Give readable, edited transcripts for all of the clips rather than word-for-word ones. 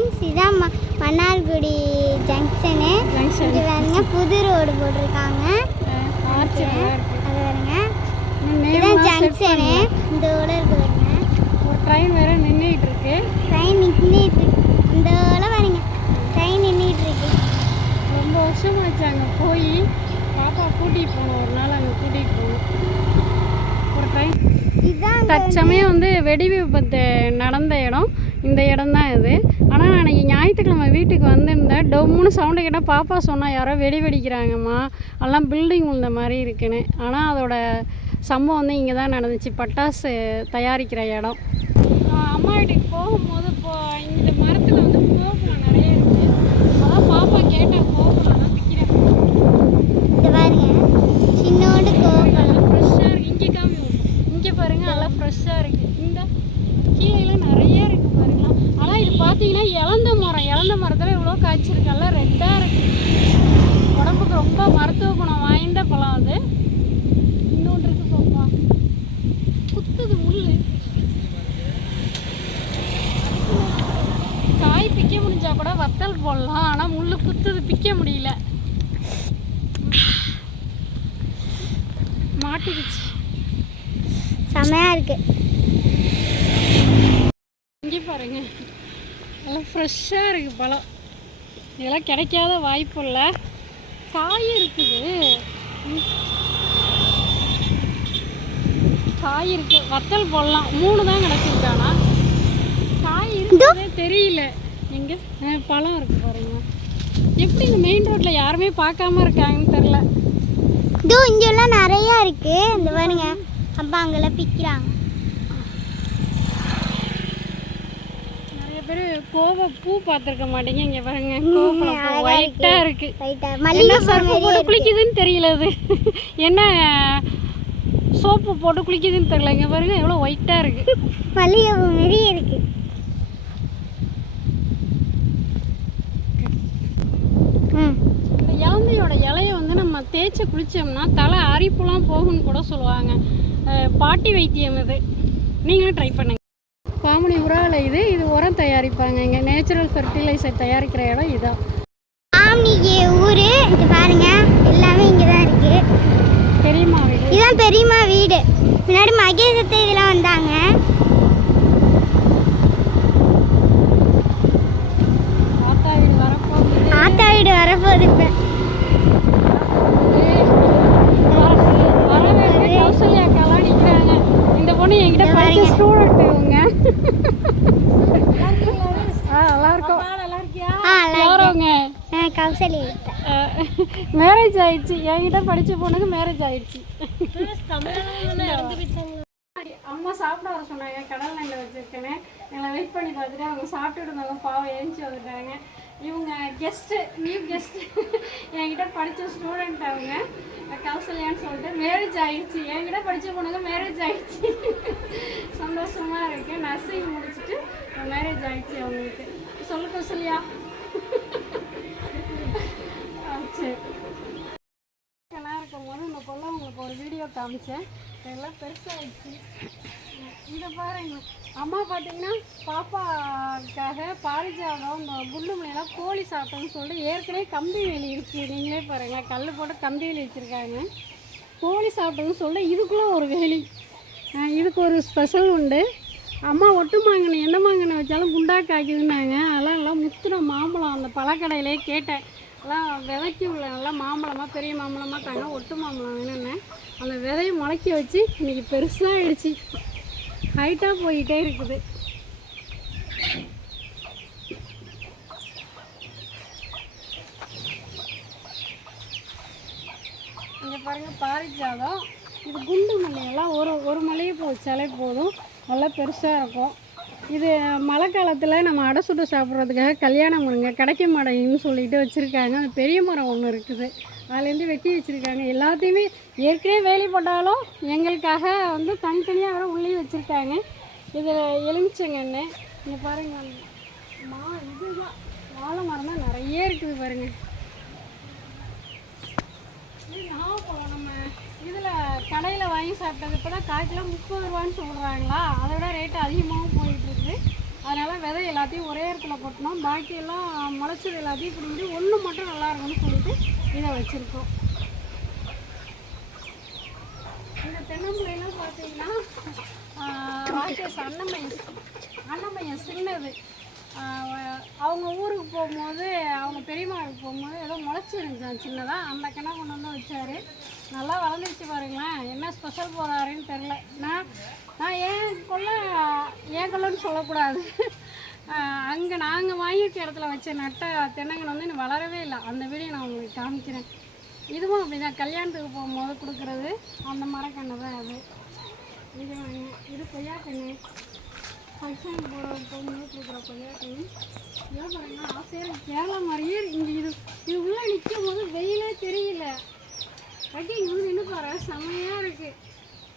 Friends, இதான் Mannargudi junction. இங்கே பாருங்க புது ரோடு போட்டிருக்காங்க. அது பாருங்க, இதுதான் ஜங்ஷனு. இந்த ஓட இருக்கு பாருங்க. ஒரு ட்ரெயின் வேற நின்றுட்டு இருக்கு. ட்ரெயின் நின்றுட்டு இருக்கு. இந்த ஓட பாருங்க, ட்ரெயின் நின்றுட்டு இருக்கு. ரொம்ப வருஷமாச்சு அங்கே போய். பாப்பா கூட்டிகிட்டு போனோம், ஒரு நாள் அங்கே கூட்டிகிட்டு போனோம். ஒரு ட்ரெயின் தற்சமயம் வெடி விபத்து நடந்த இடம் இந்த இடம் தான் இது. ஆனால் நான் அன்றைக்கி ஞாயிற்றுக்கிழமை வீட்டுக்கு வந்திருந்தேன். டொம்முன்னு சவுண்டு கேட்டால் பாப்பா சொன்னால் யாரோ வெடி வெடிக்கிறாங்கம்மா, அதெல்லாம் பில்டிங் விழுந்த மாதிரி இருக்குன்னு. ஆனால் அதோட சம்பவம் இங்கே தான் நடந்துச்சு, பட்டாசு தயாரிக்கிற இடம். அம்மா வீட்டுக்கு போகும்போது இந்த மரத்தில் கோபுரம் நிறைய இருக்குது. அதான் பாப்பா கேட்டால் கோபுரம் தான் விற்கிறேன். இது பாருங்க, சின்னோண்டு கோபுரம் ஃப்ரெஷ்ஷாக இருக்குது. இங்கே காமி, இங்கே பாருங்கள், நல்லா ஃப்ரெஷ்ஷாக இருக்குது. இந்த கீழெல்லாம் நிறைய இருக்குது பாருங்களா. ஆனால் இது பார்த்தீங்கன்னா இளந்த மரத்தில் இவ்வளோ காய்ச்சிருக்கு, எல்லாம் ரெட்டாக இருக்குது. உடம்புக்கு ரொம்ப மருத்துவ குணம் வாய்ந்த பழம் அது. இன்னொன்று இருக்குது பாப்பா, குத்துது முள். காய் பிக்க முடிஞ்சா கூட வத்தல் போடலாம், ஆனால் முள் குத்துது, பிக்க முடியல, மாட்டிக்கிச்சு. செமையாக இருக்குது. இங்கே பாருங்க, நல்லா ஃப்ரெஷ்ஷாக இருக்குது பழம். இதெல்லாம் கிடைக்காத வாய்ப்பு இல்லை. காய் இருக்குது, காய் இருக்குது, வத்தல் போடலாம். 3 தான் கிடச்சிருக்கானா, காய் இருக்குதே தெரியல. எங்கே பழம் இருக்குது பாருங்க. எப்படி இந்த மெயின் ரோட்டில் யாருமே பார்க்காம இருக்காங்கன்னு தெரில. இங்கெல்லாம் நிறையா இருக்குது. இந்த பாருங்க, அப்பா அங்கெல்லாம் பிக்கிறாங்க. நிறைய பேர் கோவ பூ பார்த்துருக்க மாட்டேங்க. இங்கே பாருங்க, கோவப்பழம் ஒயிட்டாக இருக்குது. மல்லிகை சர்ஃபு போட்டு குளிக்குதுன்னு தெரியல, அது என்ன சோப்பு போட்டு குளிக்குதுன்னு தெரியல. இங்கே பாருங்க எவ்வளோ ஒயிட்டாக இருக்குது, மல்லிகை பூ மாரி இருக்குது. இந்த இலந்தையோட இலையை நம்ம தேய்ச்சி குளித்தோம்னா தலை அரிப்புலாம் போகும்னு கூட சொல்லுவாங்க. பாட்டி வைத்தியம் இது, நீங்களும் ட்ரை பண்ணுங்க. காமனி உரால இது உரம் தயாரிப்பாங்க. இங்கே நேச்சுரல் ஃபெர்டிலைசர் தயாரிக்கிற இடம் இதான். காமனிக்கு ஊர் இது பாருங்க, எல்லாமே இங்கே தான் இருக்குது. பெரியம்மா வீடு, இதுதான் பெரியம்மா வீடு. முன்னாடி மகேசத்தை இதெல்லாம் வந்தாங்க. ஆத்தா வீடு வரப்போகுது. ஆத்தா வீடு வரப்போகுது. இப்போ கௌசல்யாக்கெல்லாம் நிற்கிறாங்க. இந்த பொண்ணு என்கிட்ட படித்த ஸ்டூடெண்ட் இவங்க. நல்லா இருக்கும். யாரவங்க? கௌசல்யா. மேரேஜ் ஆயிடுச்சு, என்கிட்ட படித்த பொண்ணுக்கு மேரேஜ் ஆயிடுச்சு. அம்மா சாப்பிட வர சொன்னாங்க, கடல் எண்ணெய் வச்சுருக்கேன்னு. எங்களை வெயிட் பண்ணி பார்த்துட்டு அவங்க சாப்பிட்டுட்டு இருந்தாங்க, பாவம் எழுந்துச்சி வந்துட்டாங்க. இவங்க கெஸ்ட்டு, நியூ கெஸ்ட்டு, என்கிட்ட படித்த ஸ்டூடெண்ட் அவங்க, கௌசல்யான்னு சொல்லிட்டு. மேரேஜ் ஆகிடுச்சு, என்கிட்ட படித்த பொண்ணுங்க மேரேஜ் ஆகிடுச்சு. சந்தோஷமாக இருக்குது. நர்சிங் முடிச்சுட்டு மேரேஜ் ஆகிடுச்சு அவங்களுக்கு. சொல்லு கௌசல்யா. சரி, நான் இருக்கும்போது இந்த பொண்ணை உங்களுக்கு ஒரு வீடியோ காமிச்சேன், எல்லாம் பெருசாகிடுச்சு. இதை பாருங்க, அம்மா பார்த்தீங்கன்னா பாப்பாக்காக பாரிஜாதம் இந்த குண்டுமலையெல்லாம் கோழி சாப்பிட்டோன்னு சொல்லிட்டு ஏற்கனவே கம்பி வேலி இருக்குது. நீங்களே பாருங்கள், கல் போட்டு கம்பி வேலி வச்சுருக்காங்க. கோழி சாப்பிட்டோன்னு சொல்லிட்டு இதுக்குள்ளே ஒரு வேலி, இதுக்கு ஒரு ஸ்பெஷல் உண்டு. அம்மா ஒட்டு மாங்கனி எந்த மாங்கனி வச்சாலும் குண்டாக்கு ஆக்கிதுன்னாங்க. அதெல்லாம் முத்துன மாம்பழம் அந்த பழக்கடையிலே கேட்டேன். எல்லாம் விதைக்கி உள்ள நல்லா மாம்பழமாக பெரிய மாம்பழமாக தாங்க, ஒட்டு மாம்பழம் வேணும்னு அந்த விதையை முளைக்க வச்சு இன்றைக்கி பெருசாக ஆகிடுச்சு, ஹைட்டாக போயிட்டே இருக்குது. இங்கே பாருங்கள், பாரிஜாதம். இது குண்டு மல்லியெல்லாம் ஒரு மல்லிகை பூ வச்சாலே போதும், நல்லா பெருசாக இருக்கும். இது மழை காலத்தில் நம்ம அடை சுட்டு சாப்பிட்றதுக்காக கல்யாண முருங்கை கிடைக்க மாட்டேங்குன்னு சொல்லிட்டு வச்சுருக்காங்க. அந்த பெரிய மரம் ஒன்று இருக்குது, அதுலேருந்து வெட்டி வச்சுருக்காங்க. எல்லாத்தையுமே ஏற்கனவே வேலி போட்டாலும் எங்களுக்காக தனித்தனியாக வேறு உள்ளே வச்சுருக்காங்க. இதில் எலுமிச்சங்கன்னு இங்கே பாருங்கள், இதுதான் வாழை மரம் தான் நிறைய இருக்குது பாருங்கள். இது நாவப்பழம் நம்ம இதில் கடையில் வாங்கி சாப்பிட்டது இப்போ தான் கால் கிலோ 30 ரூபான்னு சொல்கிறாங்களா, அதை விட ரேட்டு அதிகமாகவும் போயிட்டுருக்கு. அதனால் விதை எல்லாத்தையும் ஒரே இடத்துல கொட்டினோம். பாக்கியெல்லாம் முளைச்சது எல்லாத்தையும் பிடிங்கிட்டு ஒன்று மட்டும் நல்லா இருக்கும்னு சொல்லிட்டு இதை வச்சுருக்கோம். இந்த தென்னம்பிள்ளைலாம் பார்த்தீங்கன்னா ராகேஷ் அண்ணமையன் சின்னது. அவங்க ஊருக்கு போகும்போது, அவங்க பெரியம்மா ஊருக்கு போகும்போது ஏதோ முளைச்சிருந்துச்சான் சின்னதாக. அந்த கிணறு கொண்டு வந்து வச்சார். நல்லா வளர்ந்துருச்சு பாருங்களேன். என்ன ஸ்பெஷல் போகிறாருன்னு தெரில. நான் என் கொள்ளைன்னு சொல்லக்கூடாது. அங்கே நாங்கள் வாங்கியிருக்க இடத்துல வச்ச நட்ட தென்னங்கள் வந்து இன்னும் வளரவே இல்லை. அந்த வீடியோ நான் உங்களுக்கு காமிக்கிறேன். இதுவும் அப்படி தான், கல்யாணத்துக்கு போகும்போது கொடுக்குறது அந்த மரக்கன்று தான் அது. இது கொய்யாக்கன்று, ஃபங்க்ஷனுக்கு போகும்போது கொடுக்குற கொய்யாக்கன்று. இதெல்லாம் பாருங்கன்னா ஆசையாக கேரளா மாதிரியே இங்கே இது உள்ளே நிற்கும் போது வெயிலே தெரியல. அடி இங்கே நின்று பாரு, செம்மையாக இருக்குது,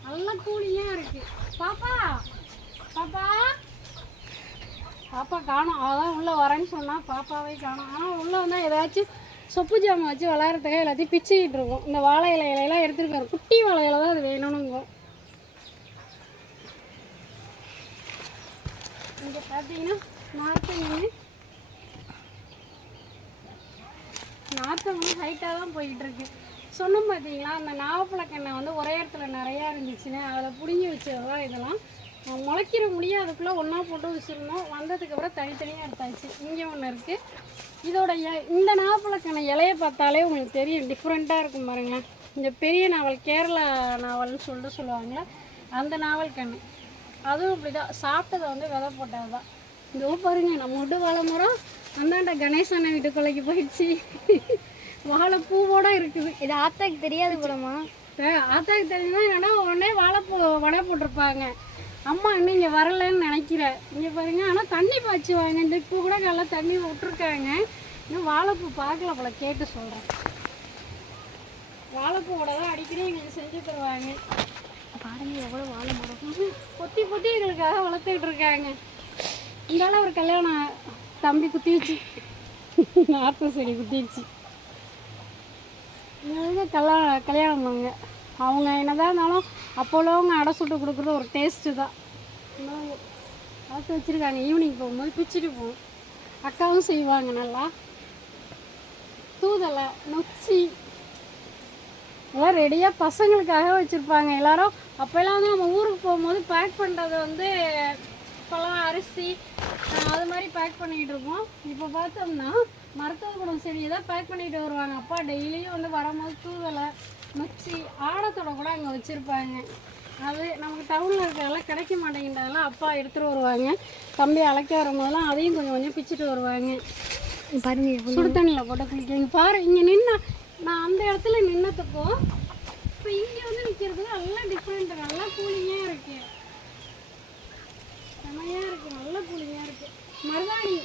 நல்லா கூலிங்காக இருக்குது. பாப்பா காணும். அதான் உள்ளே வரேன்னு சொன்னால் பாப்பாவே காணும். ஆனால் உள்ளே வந்தால் ஏதாச்சும் சொப்பு ஜாமான் வச்சு விளையாடுறதுக்காக எல்லாத்தையும் பிச்சுக்கிட்டு இருக்கும். இந்த வாழை இலையெல்லாம் எடுத்துருக்காரு. குட்டி வாழை இலை தான் அது வேணும்னுங்க. இங்கே பார்த்தீங்கன்னா நாற்றம் வந்து ஹைட்டாக தான் போயிட்டுருக்கு. சொன்னோம் பார்த்தீங்களா, அந்த நாவப்பழக்கெண்ணை வந்து ஒரே இடத்துல நிறையா இருந்துச்சுன்னு அதில் பிடுங்கி வச்சதுதான் இதெல்லாம். முளைக்கிற முடியும் அதுக்குள்ளே ஒன்றா போட்டு வச்சுருந்தோம். வந்ததுக்கப்புறம் தனித்தனியாக எடுத்தாச்சு. இங்கே ஒன்று இருக்குது. இதோட இந்த நாவப்பழக்கெண்ணை இலையை பார்த்தாலே உங்களுக்கு தெரியும், டிஃப்ரெண்ட்டாக இருக்கும் பாருங்களேன். இந்த பெரிய நாவல், கேரளா நாவல்னு சொல்லுவாங்களே, அந்த நாவல் கண்ணு அதுவும் இப்படி தான். சாப்பிட்டதை வந்து விதை போட்டது தான். இதோ பாருங்க, நம்ம விட்டு வாழை மரம் அந்தாண்ட கணேசனை வீட்டுக்குள்ளைக்கு போயிடுச்சு. வாழைப்பூவோட இருக்குது. இது ஆத்தாக்கு தெரியாது போலமா? ஆத்தாக்கு தெரியுமா? ஏன்னா உடனே வாழைப்பூ வடை போட்டிருப்பாங்க. அம்மா இன்னும் இங்கே வரலன்னு நினைக்கிறேன். இங்கே பாருங்க, ஆனால் தண்ணி பாய்ச்சுவாங்க. இந்த பூ கூட நல்லா தண்ணி விட்டுருக்காங்க. இன்னும் வாழைப்பூ பார்க்கல போல, கேட்டு சொல்கிறேன். வாழைப்பூவோட தான் அடிக்கடி எங்களுக்கு செஞ்சு தருவாங்க. பாருங்க எவ்வளோ வாழை மரம் பொத்தி எங்களுக்காக வளர்த்துக்கிட்டு இருக்காங்க. இருந்தாலும் ஒரு கல்யாணம் தம்பி குத்திடுச்சு, நாற்று செடி குத்திடுச்சு. இங்கே கல்யாணம் வாங்க. அவங்க என்னதான் இருந்தாலும் அப்போ உள்ளவங்க அடை சுட்டு கொடுக்குறது ஒரு டேஸ்ட்டு தான். வளர்த்து வச்சுருக்காங்க. ஈவினிங் போகும்போது பிச்சுட்டு போகும். அக்காவும் செய்வாங்க நல்லா. தூதலை, நொச்சி எல்லாம் ரெடியாக பசங்களுக்காக வச்சுருப்பாங்க எல்லோரும். அப்போல்லாம் வந்து நம்ம ஊருக்கு போகும்போது பேக் பண்ணுறது வந்து இப்போல்லாம் அரிசி அது மாதிரி பேக் பண்ணிக்கிட்டு இருக்கோம். இப்போ பார்த்தோம்னா மருத்துவ குணம் செடியை தான் பேக் பண்ணிட்டு வருவாங்க. அப்பா டெய்லியும் வந்து வரும்போது தூதலை, நொச்சி, ஆடத்தோட கூட அங்கே வச்சுருப்பாங்க. அது நமக்கு டவுனில் இருக்கிறதெல்லாம் கிடைக்க மாட்டேங்கிறதெல்லாம் அப்பா எடுத்துகிட்டு வருவாங்க. தம்பி அழைக்க வரும்போதெல்லாம் அதையும் கொஞ்சம் பிச்சுட்டு வருவாங்க. பாருங்க, சுடு தண்ணியில் போட்டு குளிக்க. பாரு, இங்கே நின்னா நான் அந்த இடத்துல நின்னதுக்கும் இப்போ இங்கே வந்து நிற்கிறதுக்கு நல்லா டிஃப்ரெண்ட்டு. நல்லா கூலிங்காக இருக்குது, செமையாக இருக்குது, நல்லா கூலிங்காக இருக்குது. மருதாணி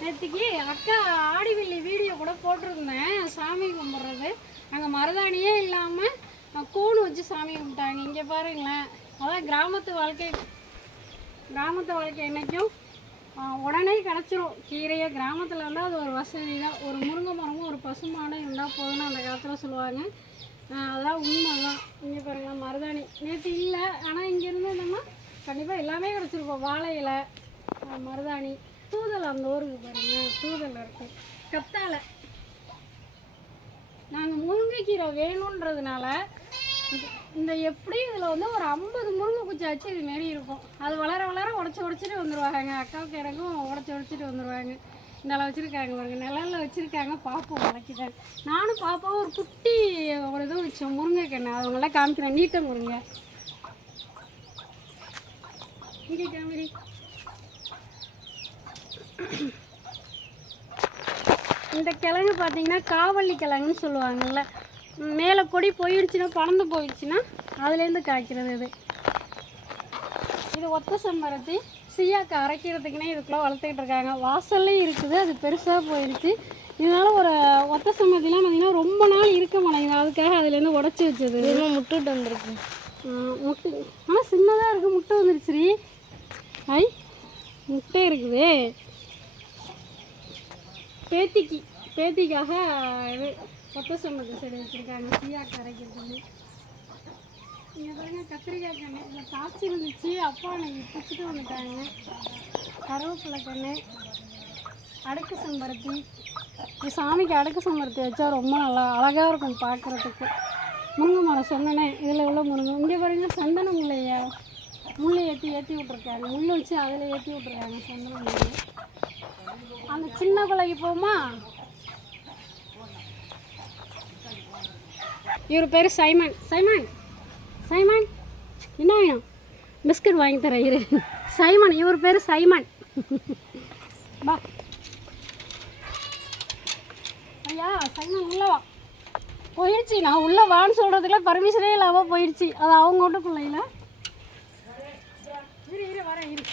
நேற்றுக்கு அக்கா ஆடிவெள்ளி வீடியோ கூட போட்டிருந்தேன், சாமி கும்பிட்றது. அங்கே மருதாணியே இல்லாமல் கூணு வச்சு சாமி கும்பிட்டாங்க. இங்கே பாருங்களேன், அதான் கிராமத்து வாழ்க்கை என்றைக்கும் உடனே கிடச்சிரும். கீரையை கிராமத்தில் இருந்தால் அது ஒரு வசதி தான். ஒரு முருங்கை மரமும் ஒரு பசுமாடும் இருந்தால் போதும்னு அந்த காலத்தில் சொல்லுவாங்க. அதெல்லாம் உண்மை தான். இங்கே பாருங்களேன், மருதாணி நேற்று இல்லை, ஆனால் இங்கே இருந்ததுன்னா கண்டிப்பாக எல்லாமே கிடச்சிருக்கோம். வாழை இலை, மருதாணி, தூதல் அந்த ஊருக்கு பாருங்கள், தூதல் இருக்குது. கத்தாழை நாங்கள் முருங்கைக்கீரை வேணுன்றதுனால இந்த எப்படி இதில் வந்து ஒரு 50 முருங்கை குச்சாச்சு இதுமாரி இருக்கும். அது வளர உடச்சிட்டு வந்துடுவாங்க. அக்காவுக்கு எனக்கும் உடச்சிட்டு வந்துடுவாங்க. இந்த வச்சுருக்காங்க பாருங்க, நிழலில் வச்சுருக்காங்க. பாப்போம் வளர்க்கிட்டாங்க. நானும் பாப்பாவும் ஒரு குட்டி ஒரு இதுவும் வச்சோம், முருங்கைக்கண்ணை. அவங்களாம் காமிக்கிறேன். நீட்ட முருங்கை இங்கே காமிரி. இந்த கிழங்கு பார்த்தீங்கன்னா காவல்லி கிழங்குன்னு சொல்லுவாங்கள்ல. மேலே கொடி போயிடுச்சுன்னா, பறந்து போயிடுச்சுன்னா அதுலேருந்து காய்க்கிறது. இது ஒத்த செம்பருத்தி. சீயாக்கு அரைக்கிறதுக்குன்னே இதுக்குள்ளே வளர்த்துக்கிட்டு இருக்காங்க. வாசல்லையும் இருக்குது, அது பெருசாக போயிடுச்சு. இதனால ஒரு ஒத்த செம்பருத்திலாம் பார்த்திங்கன்னா ரொம்ப நாள் இருக்க மாட்டேங்குது. அதுக்காக அதுலேருந்து உடச்சி வச்சது. முட்டுட்டு வந்துருக்கு. முட்டை ஆனால் சின்னதாக இருக்குது. முட்டை வந்துருச்சுரி. ஐ முட்டை இருக்குது. பேத்திக்காக இது ஒத்த செம்பருத்தி செடி வச்சுருக்காங்க, சீயாக்கு அரைக்கிறதுக்கு. இங்கே பாருங்க, கத்திரிக்காய் கண்ணு இதில் காய்ச்சி இருந்துச்சு. அப்பா அன்னைக்கு பிடிச்சிட்டு வந்துட்டாங்க. கருவேப்பிலை கன்று, அடுக்கு செம்பருத்தி. இந்த சாமிக்கு அடுக்கு செம்பருத்தி வச்சா ரொம்ப நல்லா அழகாக இருக்கும் பார்க்குறதுக்கு. முருங்கை மரம் சொன்னேனே, இதில் எவ்வளோ முருங்கை. இங்கே பாருங்க சந்தன முல்லையா, முள்ளை ஏற்றி விட்ருக்காங்க. முள் வச்சு அதில் ஏற்றி விட்ருக்காங்க சந்தன முல்லை. அந்த சின்ன பிள்ளைக்கு போமா. இவர் பேர் சைமன். சைமன் சைமன் என்ன வேணும்? பிஸ்கட் வாங்கி தரேன் இரு. சைமன், இவர் பேர் சைமன். வா ஐயா சைமன் உள்ளே வா. போயிடுச்சு, நான் உள்ளே வான்னு சொல்கிறதுக்குள்ள பர்மிஷனே இல்லாமல் போயிடுச்சு. அது அவங்க வீட்டுக்குள்ளையில. இரு வரேன் இரு.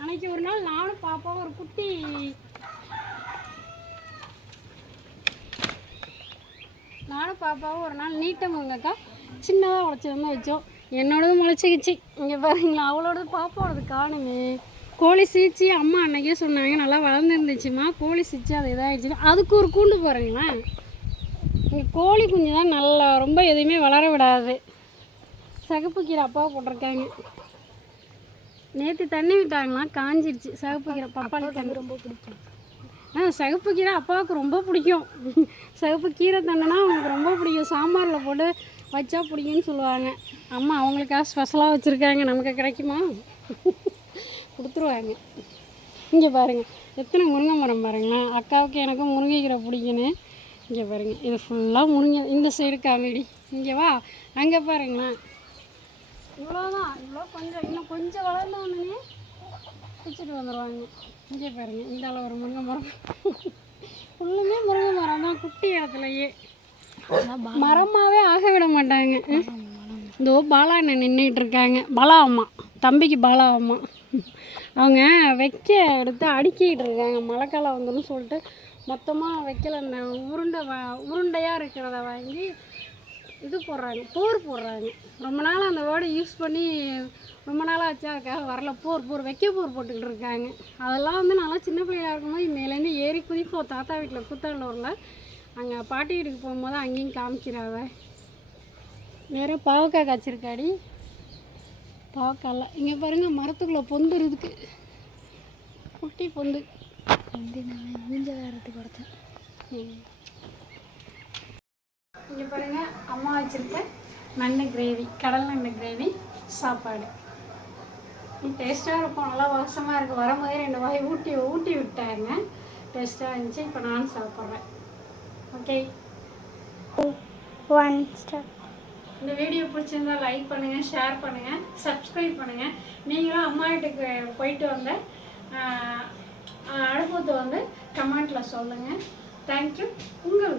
அன்னைக்கு ஒரு நாள் நானும் பாப்பாவும் ஒரு குட்டி ஒரு நாள் நீட்ட முருங்கக்கா சின்னதாக உழைச்சிருந்தா வச்சோம். என்னோடது முளைச்சிக்கிச்சு. இங்கே பாருங்களா, அவளோடது பாப்பாவோடது காணுங்க. கோழி சீச்சி அம்மா அன்னைக்கே சொன்னாங்க நல்லா வளர்ந்துருந்துச்சுமா. கோழி சீச்சி அது இதாகிடுச்சு. அதுக்கு ஒரு கூண்டு பாருங்களேன். இங்கே கோழி குஞ்சு தான் நல்லா ரொம்ப எதுவுமே வளர விடாது. சிகப்பு கீரை அப்பாவை போட்டிருக்காங்க. நேற்று தண்ணி விட்டாங்களாம், காஞ்சிடுச்சு. சிகப்பு கீரை பப்பாளி தண்ணி ரொம்ப பிடிக்கும். சிகப்பு கீரை அப்பாவுக்கு ரொம்ப பிடிக்கும். சிகப்பு கீரை தண்ணினா அவங்களுக்கு ரொம்ப பிடிக்கும். சாம்பாரில் போட்டு வச்சா பிடிக்கும்னு சொல்லுவாங்க. அம்மா அவங்களுக்காக ஸ்பெஷலாக வச்சுருக்காங்க. நமக்கு கிடைக்குமா? கொடுத்துருவாங்க. இங்கே பாருங்கள் எத்தனை முருங்கை மரம் பாருங்களேன். அக்காவுக்கு எனக்கும் முருங்கைக்கீரை பிடிக்குன்னு. இங்கே பாருங்கள், இது ஃபுல்லாக முருங்கை. இந்த சைடு காமெடி. இங்கே வா, அங்கே பாருங்களேன். இவ்வளோதான், இவ்வளோ கொஞ்சம் இன்னும் கொஞ்சம் வளர்ந்த ஒன்றுனே பிடிச்சிட்டு வந்துடுவாங்க. இங்கே பாருங்கள், இந்த அளவு ஒரு முருங்கை மரம். ஃபுல்லுமே முருங்கை மரம் தான். குட்டி இடத்துலையே மரமாகவே ஆக விட மாட்டாங்க. இதோ பாலா அண்ணன் நின்றுட்டு இருக்காங்க. பாலா அம்மா, தம்பிக்கு பாலா அம்மா. அவங்க வைக்க எடுத்து அடுக்கிட்டு இருக்காங்க. மழைக்காலம் வந்துடும் சொல்லிட்டு மொத்தமாக வைக்கல. அந்த உருண்டையாக இருக்கிறத வாங்கி இது போடுறாங்க, போர் போடுறாங்க. ரொம்ப நாள் அந்த வேர்டை யூஸ் பண்ணி ரொம்ப நாளாக வச்சா அதுக்காக வரல. போர் வைக்க போர் போட்டுக்கிட்டு இருக்காங்க. அதெல்லாம் வந்து நல்லா சின்ன பிள்ளையாக இருக்கும்போது மேலேருந்து ஏறி குதிப்போம். தாத்தா வீட்டில் கூத்தாண்டூரில் அங்கே பாட்டி வீட்டுக்கு போகும்போது அங்கேயும் காமிக்கிறாவ. வேறு பாவக்காய் காய்ச்சிருக்காடி. பாவக்காயில் இங்கே பாருங்கள் மரத்துக்குள்ளே பொந்து இருக்குது. குட்டி பொந்து முடிஞ்ச வேறத்துக்கு கொடுத்தேன். இங்கே பாருங்கள் அம்மா வச்சுருக்க நண்டு கிரேவி, கடல் நண்டு கிரேவி சாப்பாடு. டேஸ்ட்டாக இருக்கும், நல்லா வாசமாக இருக்குது. வரும்போதே 2 வாய் ஊட்டி விட்டாங்க. டேஸ்ட்டாக இருந்துச்சு. இப்போ நானும் சாப்பிட்றேன். Okay, 1 star. இந்த வீடியோ பிடிச்சிருந்தா லைக் பண்ணுங்கள், ஷேர் பண்ணுங்கள், சப்ஸ்கிரைப் பண்ணுங்கள். நீங்களும் அம்மா வீட்டுக்கு போயிட்டு வந்த அனுபவத்தை வந்து கமெண்ட்டில் சொல்லுங்கள். தேங்க்யூ. உங்கள்